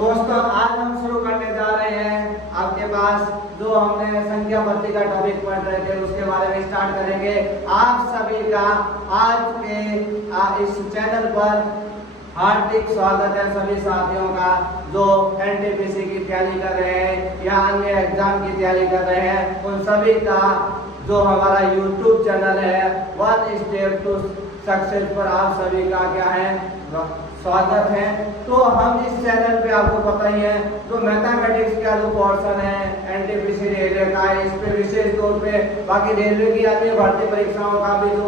दोस्तों आज हम शुरू करने जा रहे हैं आपके पास जो हमने संख्या पद्धति का टॉपिक पढ़ रहे थे उसके बारे में स्टार्ट करेंगे। आप सभी का आज के इस चैनल पर हार्दिक स्वागत है। सभी साथियों का जो एनटीपीसी की तैयारी कर रहे हैं या अन्य एग्जाम की तैयारी कर रहे हैं उन सभी का जो हमारा यूट्यूब चैनल है वन स्टेप टू सक्सेस पर आप सभी का क्या है स्वागत है। तो हम इस चैनल पे आपको पता ही है जो मैथमेटिक्स का जो पोर्शन है एनटीपीसी रेलवे का है, इस पे विशेष तौर पे बाकी रेलवे की अन्य भर्ती परीक्षाओं का भी जो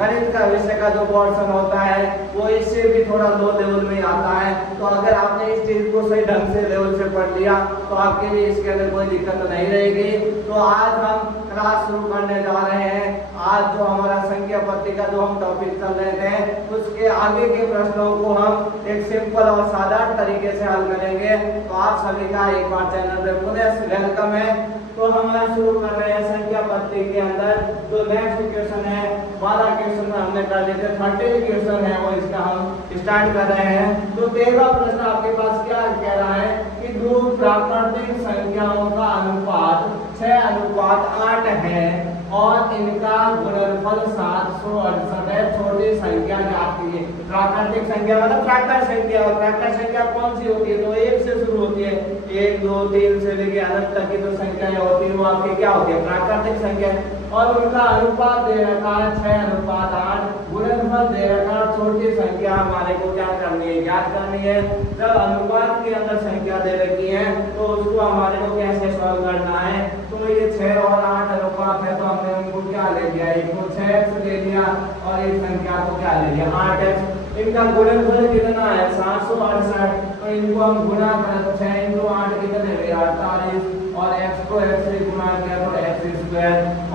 गणित का विषय का जो पोर्शन होता है वो इससे भी थोड़ा लो लेवल में आता है। तो अगर आपने इस चीज को सही ढंग से लेवल से पढ़ लिया तो आपके लिए इसके अंदर कोई दिक्कत नहीं रहेगी। तो आज हम क्लास शुरू करने जा रहे हैं। आज जो हमारा संख्या पद्धति का जो हम टॉपिक चल रहे थे उसके आगे के प्रश्नों को हम एक सिंपल और साधारण तरीके से हल करेंगे। तो आप सभी का एक बार चैनल पे पुनः वेलकम है। तो हम आज शुरू कर रहे हैं संख्या पद्धति के अंदर जो नेक्स्ट क्वेश्चन है 12 क्वेश्चन हमने कर लिए थे, 30 क्वेश्चन है वो इसका हम स्टार्ट कर रहे हैं। तो 13वां प्रश्न आपके पास क्या कह रहा है कि दो प्राकृतिक संख्याओं का अनुपात 6:8 है और इनका गुणनफल 768 है। छोटी संख्या ज्ञात कीजिए। प्राकृतिक संख्या मतलब प्राकृत संख्या, और प्राकृत संख्या कौन सी होती है? तो 1 से शुरू होती है। 1 2 3 से लेके अनंत तक की जो संख्याएं होती है वो आपकी क्या होती है? प्राकृतिक संख्या। और उनका अनुपात दे रखा है 6:8, गुणनफल दे रखा है। छोटी संख्या हमारे को क्या करनी है? ज्ञात करनी है। जब अनुपात के अंदर संख्या दे रखी है तो उसको हमारे को कैसे सॉल्व करना है? तो ये 6 और 8 अनुपात है तो हमने उनको क्या ले लिया? एक को 6x ले लिया और एक संख्या को क्या ले लिया? 8x। इनका गुणनफल कितना है? 768। तो इनको हम गुणा करें तो 6 × 8 कितने हुए? 48। और x को x से गुणा किया तो x²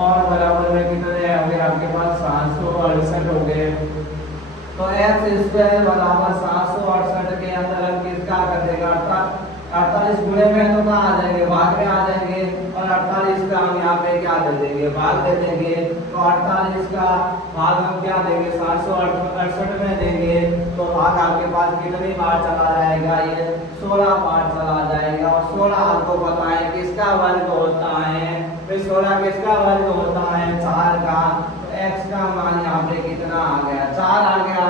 और बराबर में कितने हो गए आपके पास? 768 हो गए। तो x² बराबर 768 के अंदर हम किसका कर देगा? 48 गुणे में तो कहाँ आ जाएंगे? भाग में आ जाएंगे। और 48 का हम यहाँ पे क्या दे देंगे? भाग दे देंगे। तो 48 का भाग हम क्या देंगे? 768 में देंगे। तो भाग आपके पास कितनी बार चला जाएगा? ये 16 बार चला जाएगा। और 16 आपको पता है किसका वर्ग होता है? फिर 16 किसका वर्ग होता है? 4 का। तो x का मान यहाँ पे कितना आ गया? 4 आ गया।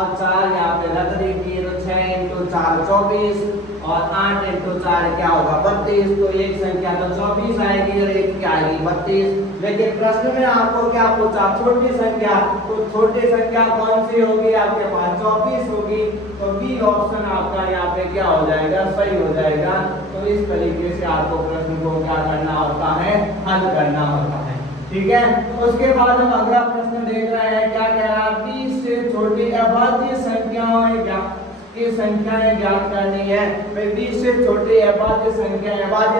अब 4 यहाँ पे रख दीजिए तो 6 × 4 24 और 8 × 4 क्या होगा? 32। तो एक संख्या तो 24 आएगी और एक क्या आएगी? 32। लेकिन प्रश्न में आपको क्या पूछा? छोटी संख्या। तो छोटी संख्या कौन सी होगी आपके पास? 24 होगी। तो बी ऑप्शन आपका यहाँ पे क्या हो जाएगा? सही हो जाएगा। तो इस तरीके से आपको प्रश्न को क्या करना होता है? हल करना होता है। ठीक है। तो उसके बाद हम अगला प्रश्न देख रहे हैं। क्या कह रहा है? 20 से छोटी अभाज्य संख्याओं की संख्याएं ज्ञात करनी है। भाई 20 से छोटी अभाज्य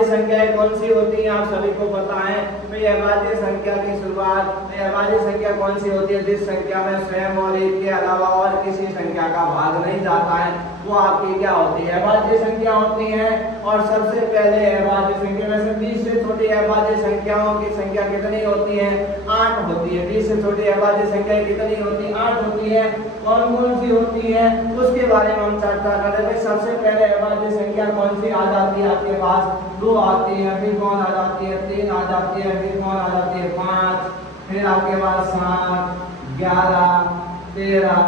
संख्याएं कौन सी होती हैं? आप सभी को पता है। भाई अभाज्य संख्या की शुरुआत अभाज्य संख्या कौन सी होती है? जिस संख्या में स्वयं और एक के अलावा और किसी संख्या का भाग नहीं जाता है वो आपकी क्या होती है? अभाज्य संख्या होती है। और सबसे पहले अभाज्य संख्या में से 20 से छोटी अभाज्य संख्याओं की संख्या कितनी होती है? 8 होती है। 20 से छोटी अभाज्य संख्या कितनी होती है? 8 होती है। कौन कौन सी होती है उसके बारे में हम चर्चा करें। भाई सबसे पहले अभाज्य संख्या कौन सी आ जाती है आपके पास? 2 आती है। फिर कौन आ जाती है? 3 आ जाती है। फिर कौन आ जाती है? 5। फिर आपके पास 7 11 13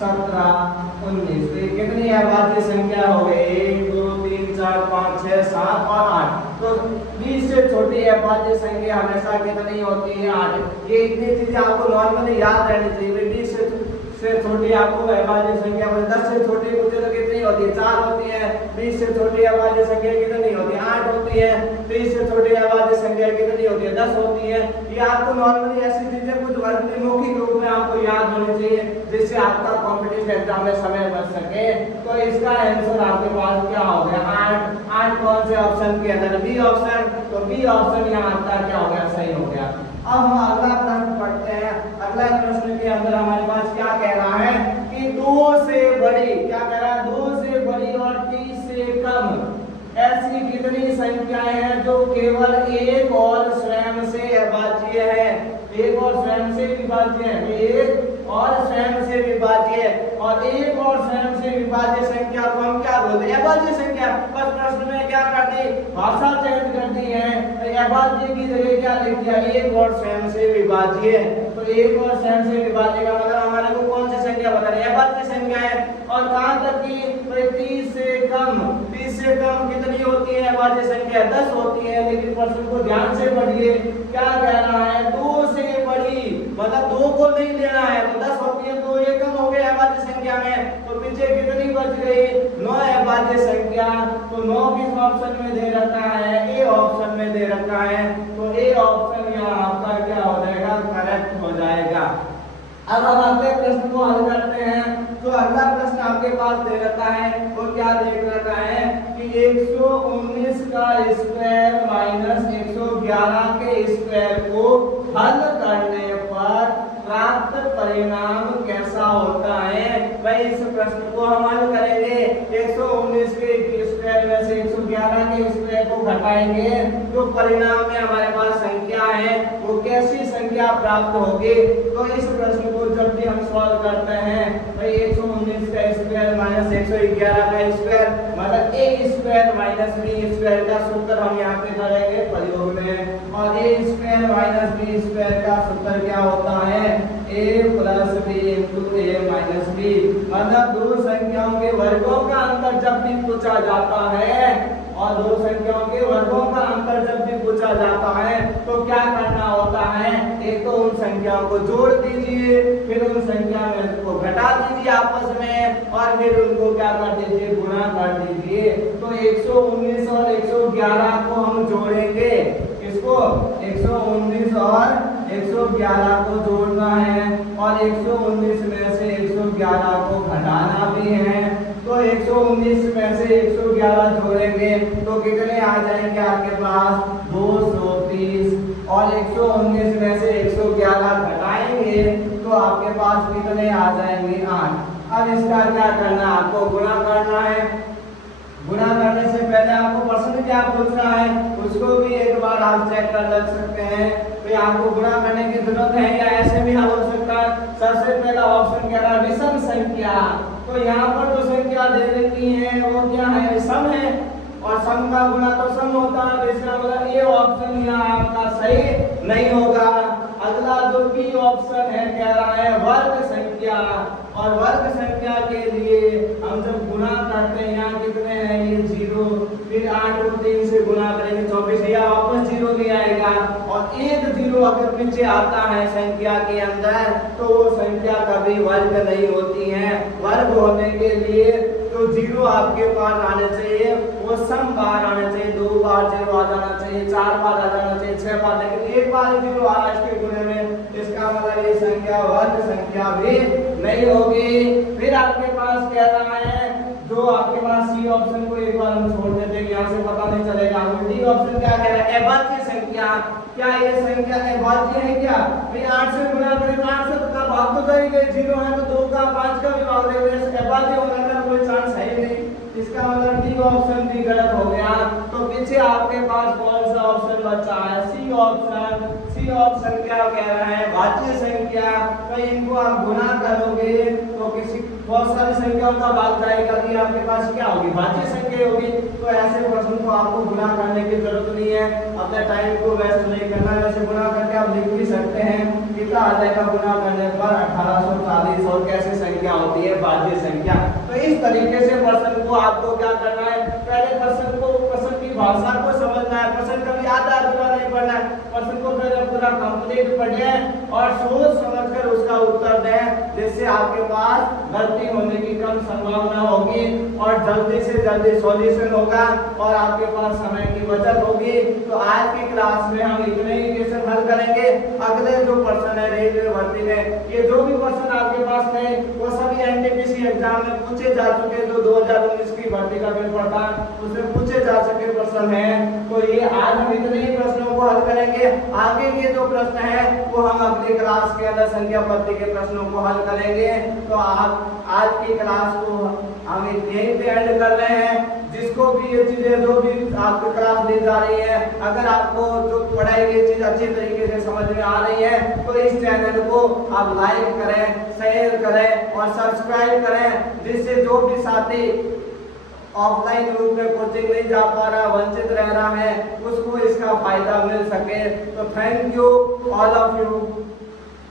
17 19। तो कितनी अभाज्य संख्या हो गई? 1 2 3 4 5 6 7 और 8। तो 20 से छोटी अभाज्य संख्या हमेशा कितनी होती है? 8। ये इतनी चीजें आपको नॉर्मली याद रहनी चाहिए। 20 से छोटी आपको अभाज्य संख्या 10 से छोटी पूछे तो कितनी होती है? 4 होती है। 20 से छोटी अभाज्य संख्या कितनी होती है? 8 होती है। 30 से छोटी अभाज्य संख्या कितनी होती है? 10 होती है। ये आपको नॉर्मली ऐसी चीजें कुछ वर्तनी रूप में आपको याद होनी चाहिए जिससे आपका कॉम्पिटिटिव एग्जाम में समय बच सके। तो इसका आंसर आपके पास क्या हो गया? 8। 8 कौन से ऑप्शन के अंदर? B option. तो बी ऑप्शन यहाँ आपका क्या हो गया? सही हो गया। अब हम अगला प्रश्न पढ़ते हैं। अगला प्रश्न के अंदर हमारे पास क्या कह रहा है कि 2 से बड़ी, क्या कह रहा है? 2 से बड़ी और 30 से कम ऐसी कितनी संख्याएं हैं जो केवल एक और स्वयं से अभाज्य है? एक और स्वयं से विभाज्य है। एक और स्वयं से विभाज्य है। और एक और स्वयं से विभाज्य संख्या को हम क्या बोलते हैं? अभाज्य संख्या। बस प्रश्न में क्या कर दी, भाषा चेंज कर दी है, अभाज्य की जगह क्या लिख दिया, एक और स्वयं से विभाज्य। तो एक और स्वयं से विभाज्य का मतलब हमारे को कौन सी संख्या बतानी है, अभाज्य संख्या है। और कहां तक की, 30 से कम कितनी होती है अभाज्य संख्या, 10 होती है। लेकिन प्रश्न को ध्यान से पढ़िए, क्या कह रहा है, 2 से बड़ी, मतलब 2 को नहीं लेना है। तो 10 होती है, 2 ये कम हो गए अभाज्य संख्या में, तो पीछे कितनी बच गई, 9 अभाज्य संख्या। तो 9 किस ऑप्शन में दे रखा है, ए ऑप्शन में दे रखा है। तो ए ऑप्शन यहाँ आपका क्या हो जाएगा, करेक्ट हो जाएगा। अब हम अगले प्रश्न को हल करते हैं। तो अगला प्रश्न आपके पास दे रखा है, वो क्या दे रखा है कि 119 का स्क्वायर माइनस 111 के स्क्वायर को हल करने पर प्राप्त परिणाम कैसा होता है। भाई इस प्रश्न को हम हल करेंगे, 119 के स्क्वायर में से 111 के स्क्वायर को घटाएंगे, तो परिणाम में हमारे पास संख्या है, वो कैसी संख्या प्राप्त होगी। तो इस प्रश्न को जब भी हम सॉल्व करते हैं, भाई 119 का स्क्वायर माइनस 111 का स्क्वायर मतलब A square minus B square का सूत्र हम यहाँ पे करेंगे प्रयोग में। और A square minus B square का सूत्र क्या होता है, a plus B into A minus B. मतलब दो संख्याओं के वर्गों का अंतर जब भी पूछा जाता है, और दो संख्याओं के वर्गों का अंतर जब भी पूछा जाता है, तो क्या करना होता है, एक तो उन संख्याओं को जोड़ दीजिए, फिर उन संख्या को घटा दीजिए आपस में, और फिर उनको क्या कर दीजिए, गुणा कर दीजिए। तो 119 और 111 को हम जोड़ेंगे, इसको 119 और 111 को जोड़ना है, और 119 में से 111 को घटाना भी है। तो 119 में से 111 जोड़ेंगे तो कितने आ जाएंगे आपके पास, 230, और 119 में से 111 घटाएंगे तो आपके पास कितने आ जाएंगे, 8। अब इसका क्या करना, आपको गुणा करना है। गुणा करने से पहले आपको प्रश्न क्या पूछ रहा है, उसको भी एक बार आप चेक कर लग सकते हैं। तो आपको गुणा करने की जरूरत है या ऐसे भी हल हो सकता है। सबसे पहला ऑप्शन कह रहा है विषम संख्या, तो यहाँ पर जो संख्या दे रखी है वो क्या है, विषम है, और सम का गुणा तो सम होता है। तो इसका मतलब ये ऑप्शन यहाँ आपका सही नहीं होगा। अगला जो बी ऑप्शन है कह रहा है वर्ग संख्या, और वर्ग संख्या के लिए हम जब गुणा करते हैं, यहाँ कितने हैं, ये 0, फिर 8 को 3 से गुणा करेंगे 24, या वापस 0 नहीं आएगा, और एक 0 अगर पीछे आता है संख्या के अंदर तो वो संख्या कभी वर्ग नहीं होती है। वर्ग होने के लिए तो 0 आपके पास आने चाहिए, वो सम बार आने चाहिए, 2 बार 0 आ जाना चाहिए, 4 बार आ जाना चाहिए, 6 बार, लेकिन एक बार 0 आ रहा है इसके गुणे में, इसका मतलब ये संख्या वर्ग संख्या भी नहीं होगी। फिर आपके पास कह रहा है, जो आपके पास सी ऑप्शन को एक बार हम छोड़ देते हैं, यहाँ से पता नहीं चलेगा। डी ऑप्शन क्या कह रहा है, अभाज्य संख्या। क्या ये संख्या अभाज्य है क्या, भाई 8 से गुणा करें तो 8 से का भाग तो जाएगा, 0 है तो 2 का 5 का भी भाग देंगे, अभाज्य होने का कोई चांस है ही नहीं। इसका मतलब डी ऑप्शन भी गलत हो गया। तो पीछे आपके पास कौन सा ऑप्शन बचा है, सी ऑप्शन। सी ऑप्शन क्या कह रहा है, भाज्य संख्या। तो इनको आप गुणा करोगे तो किसी बहुत सारी संख्याओं का भाग जाएगा, कि आपके पास क्या होगी, भाज्य संख्या होगी। तो ऐसे प्रश्न को आपको गुणा करने की जरूरत नहीं है, अपने टाइम को वेस्ट नहीं करना। वैसे गुणा करके आप लिख भी सकते हैं, कितना आ जाएगा गुणा करने पर 1840, और कैसे संख्या होती है, भाज्य संख्या। तो इस तरीके से प्रश्न को आपको क्या करना है, पहले प्रश्न की भाषा को समझना है। प्रश्न कभी आधा अधूरा नहीं पढ़ना है, प्रश्न को पहले पूरा कंप्लीट पढ़ें और सोच समझकर उसका उत्तर दें, जिससे आपके पास गलती होने की कम संभावना होगी और जल्दी से जल्दी सॉल्यूशन होगा और आपके पास समय की बचत होगी। तो आज की क्लास में हम इतने ही क्वेश्चन हल करेंगे। अगले जो प्रश्न है रेलवे भर्ती में, ये जो भी प्रश्न आपके पास थे वो सभी एनटीपीसी एग्जाम में पूछे जा चुके, जो 2019 की भर्ती का पेपर था उसमें पूछे जा चुके प्रश्न हैं। तो ये आज हम इतने ही प्रश्नों को हल करेंगे। आगे के जो प्रश्न है वो हम अगली क्लास के अंदर संख्या पद्धति के प्रश्नों को हल करेंगे। तो आज की क्लास को हम यहीं पे एंड कर रहे हैं। जिसको भी ये चीजें जो भी आपकी क्लास ली जा रही है, अगर आपको जो पढ़ाई ये चीज अच्छी तरीके से समझ में आ रही है तो इस चैनल को आप लाइक करें, शेयर करें और सब्सक्राइब करें, जिससे जो भी साथी ऑफलाइन रूप में कोचिंग नहीं जा पा रहा, वंचित रह रहा है, उसको इसका फायदा मिल सके। तो thank you all of you.